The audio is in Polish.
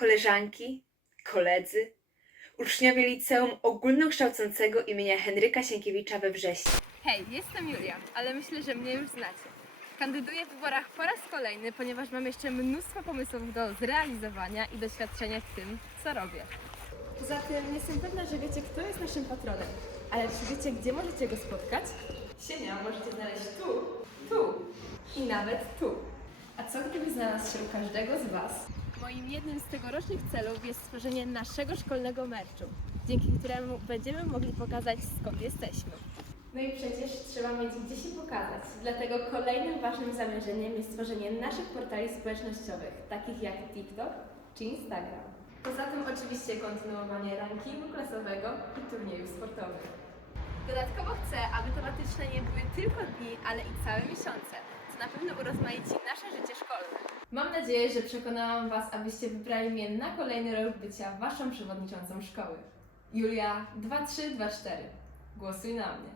koleżanki, koledzy, uczniowie liceum ogólnokształcącego imienia Henryka Sienkiewicza we Wrześni. Hej, jestem Julia, ale myślę, że mnie już znacie. Kandyduję w wyborach po raz kolejny, ponieważ mam jeszcze mnóstwo pomysłów do zrealizowania i doświadczenia w tym, co robię. Poza tym jestem pewna, że wiecie, kto jest naszym patronem. Ale czy wiecie, gdzie możecie go spotkać? Sienia możecie znaleźć tu, tu i nawet tu. A co gdyby znalazł się u każdego z Was? Moim jednym z tegorocznych celów jest stworzenie naszego szkolnego merchu, dzięki któremu będziemy mogli pokazać skąd jesteśmy. No i przecież trzeba mieć gdzie się pokazać. Dlatego kolejnym ważnym zamierzeniem jest stworzenie naszych portali społecznościowych, takich jak TikTok czy Instagram. Poza tym oczywiście kontynuowanie rankingu klasowego i turniejów sportowych. Dodatkowo chcę, aby tematyczne nie były tylko dni, ale i całe miesiące, co na pewno urozmaici nasze życie szkolne. Mam nadzieję, że przekonałam Was, abyście wybrali mnie na kolejny rok bycia Waszą przewodniczącą szkoły. Julia 2324. Głosuj na mnie.